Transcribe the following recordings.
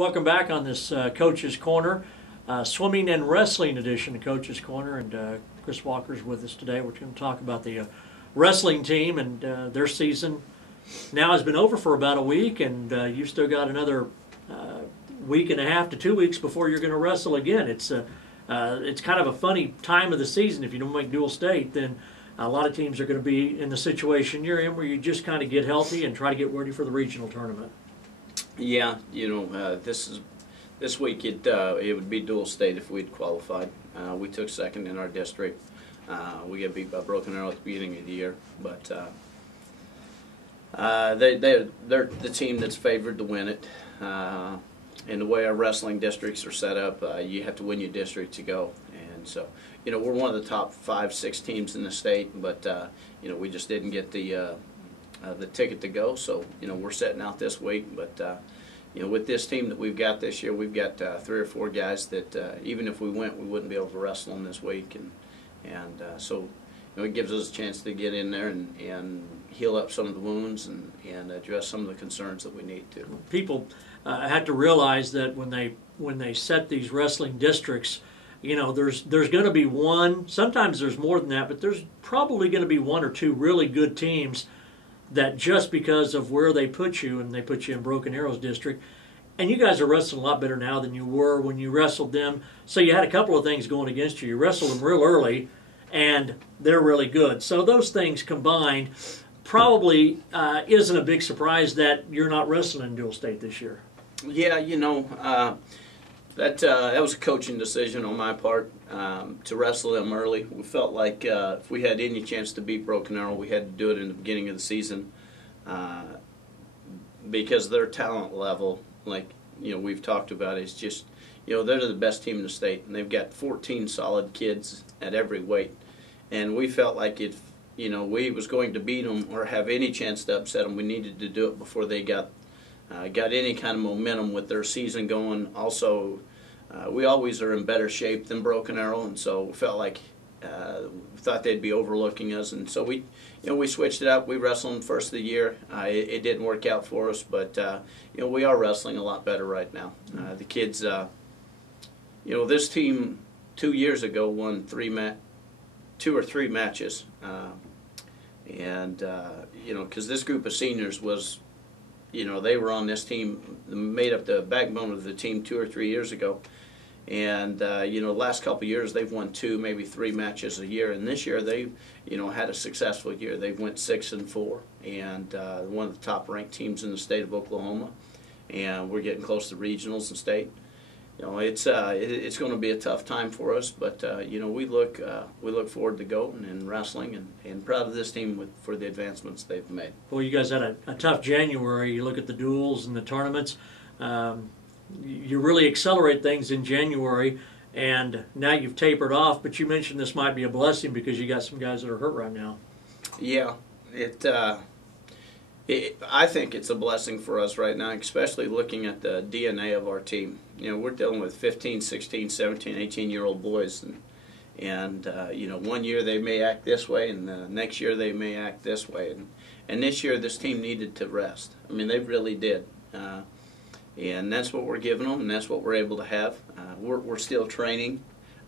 Welcome back on this Coach's Corner, swimming and wrestling edition of Coach's Corner. And Chris Walker's with us today. We're going to talk about the wrestling team and their season now has been over for about a week, and you've still got another week and a half to 2 weeks before you're going to wrestle again. It's kind of a funny time of the season. If you don't make dual state, then a lot of teams are going to be in the situation you're in where you just kind of get healthy and try to get ready for the regional tournament. Yeah, this week it would be dual state if we'd qualified. We took second in our district. We got beat by Broken Arrow at the beginning of the year, but they're the team that's favored to win it. And the way our wrestling districts are set up, you have to win your district to go. And so, we're one of the top 5-6 teams in the state, but we just didn't get the ticket to go. So, we're setting out this week, but with this team that we've got this year, we've got 3 or 4 guys that even if we went, we wouldn't be able to wrestle them this week, and so it gives us a chance to get in there and heal up some of the wounds and address some of the concerns that we need to. People have to realize that when they set these wrestling districts, there's going to be one. Sometimes there's more than that, but there's probably going to be 1 or 2 really good teams that just because of where they put you, and they put you in Broken Arrow's district, and you guys are wrestling a lot better now than you were when you wrestled them. So you had a couple of things going against you. You wrestled them real early, and they're really good. So those things combined probably isn't a big surprise that you're not wrestling in dual state this year. Yeah, that was a coaching decision on my part to wrestle them early. We felt like if we had any chance to beat Broken Arrow, we had to do it in the beginning of the season because their talent level, like we've talked about, is just they're the best team in the state, and they've got 14 solid kids at every weight. And we felt like if we was going to beat them or have any chance to upset them, we needed to do it before they got any kind of momentum with their season going. Also, we always are in better shape than Broken Arrow, and so we felt like we thought they'd be overlooking us, and so we switched it up. We wrestled them first of the year. It didn't work out for us, but we are wrestling a lot better right now. The kids, this team 2 years ago won 2 or 3 matches, and because this group of seniors was. They were on this team, made up the backbone of the team 2 or 3 years ago. And, the last couple of years they've won 2, maybe 3 matches a year. And this year they, had a successful year. They went 6-4 and one of the top ranked teams in the state of Oklahoma. And we're getting close to regionals and state. It's going to be a tough time for us, but we look forward to going and wrestling, and proud of this team for the advancements they've made. Well, you guys had a tough January. You look at the duels and the tournaments. You really accelerate things in January, and now you've tapered off. But you mentioned this might be a blessing because you got some guys that are hurt right now. Yeah, I think it's a blessing for us right now, especially looking at the DNA of our team. We're dealing with 15, 16, 17, 18-year-old boys, and 1 year they may act this way, and the next year they may act this way. And this year this team needed to rest. I mean, they really did. And that's what we're giving them, and that's what we're able to have. We're still training,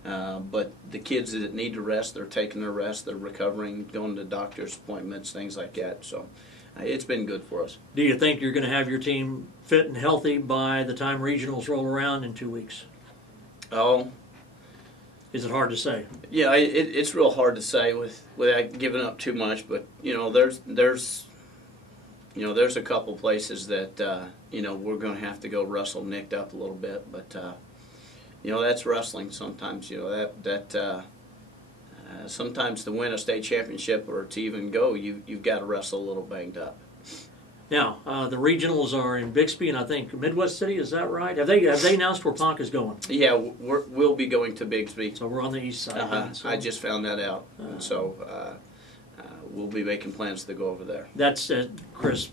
but the kids that need to rest, they're taking their rest, they're recovering, going to doctor's appointments, things like that. So it's been good for us. Do you think you're going to have your team fit and healthy by the time regionals roll around in 2 weeks? Oh. Is it hard to say? Yeah, it's real hard to say without giving up too much, but there's a couple places that we're going to have to go wrestle nicked up a little bit, but that's wrestling sometimes. Sometimes to win a state championship or to even go, you've got to wrestle a little banged up. Now, the regionals are in Bixby and I think Midwest City. Is that right? Have they announced where Ponca's going? Yeah, we'll be going to Bixby. So we're on the east side. I just found that out, and so we'll be making plans to go over there. That's Chris,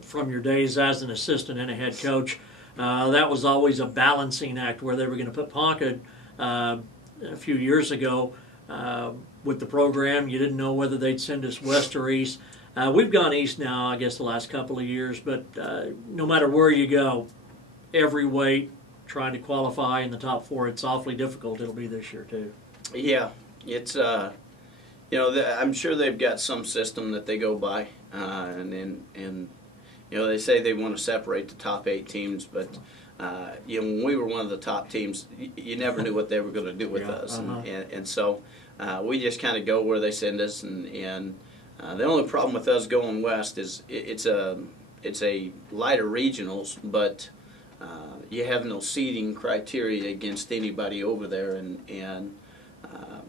from your days as an assistant and a head coach. That was always a balancing act where they were going to put Ponca a few years ago. With the program, you didn't know whether they'd send us west or east. We've gone east now, I guess, the last couple of years, but no matter where you go, every weight, trying to qualify in the top 4. It's awfully difficult. It'll be this year too. Yeah, it's I'm sure they've got some system that they go by, and they say they want to separate the top 8 teams, but when we were one of the top teams, you never knew what they were going to do with us, and so we just kind of go where they send us, and the only problem with us going west is it's a lighter regionals, but you have no seeding criteria against anybody over there, and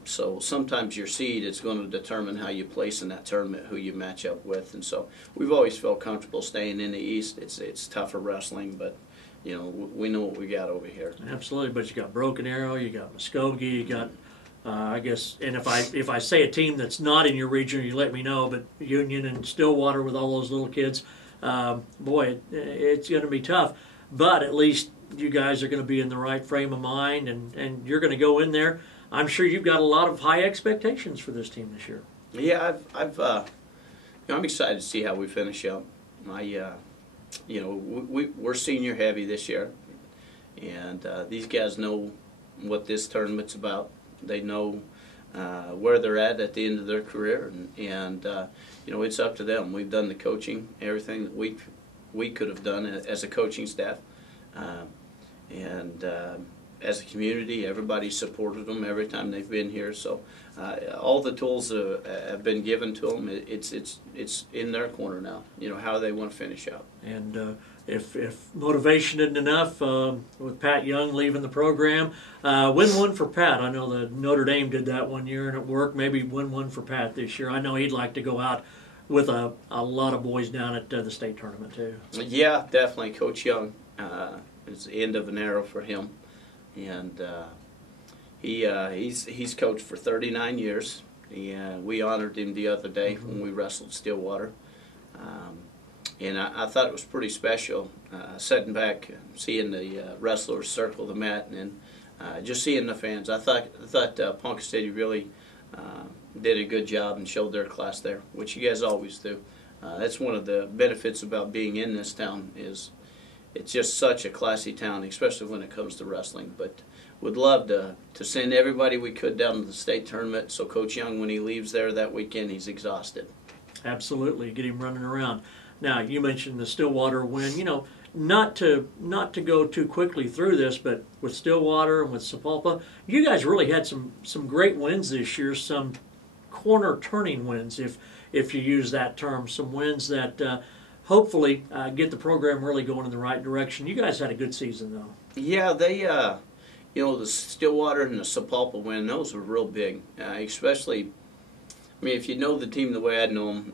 so sometimes your seed is going to determine how you place in that tournament, who you match up with, and so we've always felt comfortable staying in the East. It's tougher wrestling, but we know what we got over here. Absolutely, but you got Broken Arrow, you got Muskogee, you got I guess, and if I say a team that's not in your region, you let me know. But Union and Stillwater with all those little kids, boy, it's going to be tough. But at least you guys are going to be in the right frame of mind, and you're going to go in there. I'm sure you've got a lot of high expectations for this team this year. Yeah, I'm excited to see how we finish up. We're senior heavy this year, and these guys know what this tournament's about. They know where they're at the end of their career, and it's up to them. We've done the coaching, everything that we could have done as a coaching staff, and as a community, everybody supported them every time they've been here. So all the tools have been given to them. It's in their corner now. How they want to finish out. And if motivation isn't enough, with Pat Young leaving the program, win one for Pat. I know that Notre Dame did that one year and it worked. Maybe win one for Pat this year. I know he'd like to go out with a lot of boys down at the state tournament too. Yeah, definitely. Coach Young, it's the end of an era for him. And he's coached for 39 years. We honored him the other day when we wrestled Stillwater. And I thought it was pretty special, sitting back, seeing the wrestlers circle the mat, and just seeing the fans. I thought Ponca City really did a good job and showed their class there, which you guys always do. That's one of the benefits about being in this town is it's just such a classy town, especially when it comes to wrestling. But would love to send everybody we could down to the state tournament, so Coach Young, when he leaves there that weekend, he's exhausted. Absolutely, get him running around. Now, you mentioned the Stillwater win. Not to go too quickly through this, but with Stillwater and with Sapulpa, you guys really had some great wins this year, some corner-turning wins, if you use that term, some wins that hopefully get the program really going in the right direction. You guys had a good season, though. Yeah, they, the Stillwater and the Sapulpa win, those were real big, especially, if you know the team the way I know them,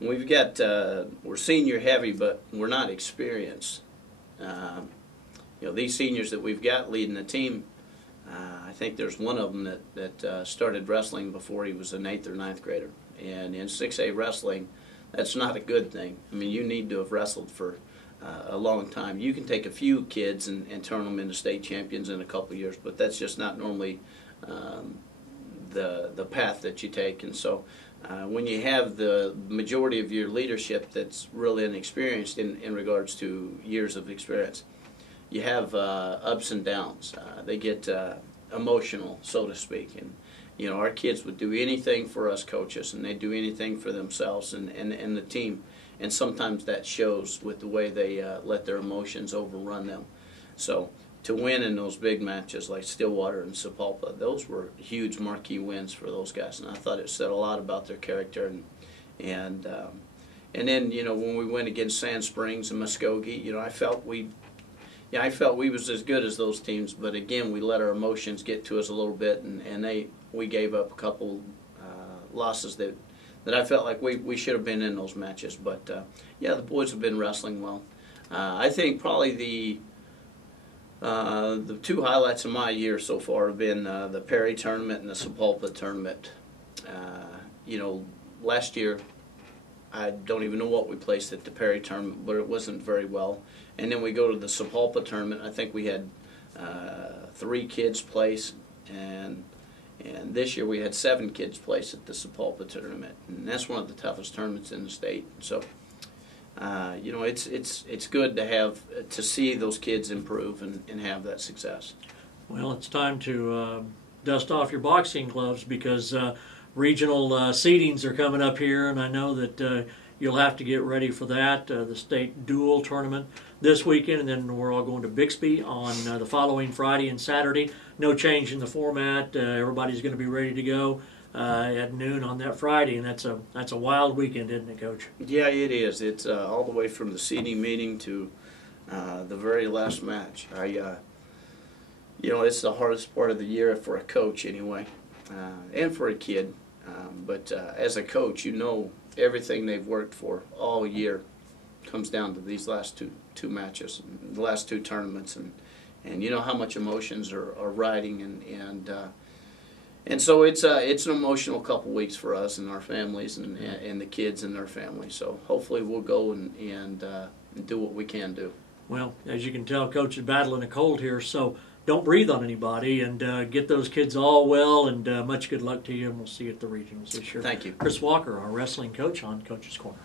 we're senior heavy, but we're not experienced. These seniors that we've got leading the team, I think there's one of them that started wrestling before he was an 8th or 9th grader. And in 6A wrestling, that's not a good thing. You need to have wrestled for a long time. You can take a few kids and turn them into state champions in a couple of years, but that's just not normally the path that you take. And so when you have the majority of your leadership that's really inexperienced in regards to years of experience, you have ups and downs. They get emotional, so to speak. And our kids would do anything for us coaches, and they do anything for themselves and the team. And sometimes that shows with the way they let their emotions overrun them. So to win in those big matches like Stillwater and Sapulpa, those were huge marquee wins for those guys. And I thought it said a lot about their character. And then, when we went against Sand Springs and Muskogee, I felt we was as good as those teams, but again, we let our emotions get to us a little bit, and we gave up a couple losses that I felt like we should have been in those matches. But the boys have been wrestling well. I think probably the two highlights of my year so far have been the Perry tournament and the Sapulpa tournament. Last year, I don't even know what we placed at the Perry tournament, but it wasn't very well. And then we go to the Sapulpa tournament. I think we had 3 kids place, and this year we had 7 kids place at the Sapulpa tournament. And that's one of the toughest tournaments in the state. So you know, it's good to see those kids improve and have that success. Well, it's time to dust off your boxing gloves because regional seedings are coming up here, and I know that you'll have to get ready for that. The state dual tournament this weekend, and then we're all going to Bixby on the following Friday and Saturday. No change in the format. Everybody's going to be ready to go at noon on that Friday, and that's a wild weekend, isn't it, Coach? Yeah, it is. It's all the way from the seeding meeting to the very last match. You know, it's the hardest part of the year for a coach anyway, and for a kid. But as a coach, you know everything they've worked for all year comes down to these last two matches, the last two tournaments, and you know how much emotions are riding, and so it's an emotional couple weeks for us and our families and the kids and their families. So hopefully we'll go and do what we can do. Well, as you can tell, Coach is battling a cold here, so don't breathe on anybody, and get those kids all well, and much good luck to you, and we'll see you at the regionals this year. Thank you. Chris Walker, our wrestling coach on Coach's Corner.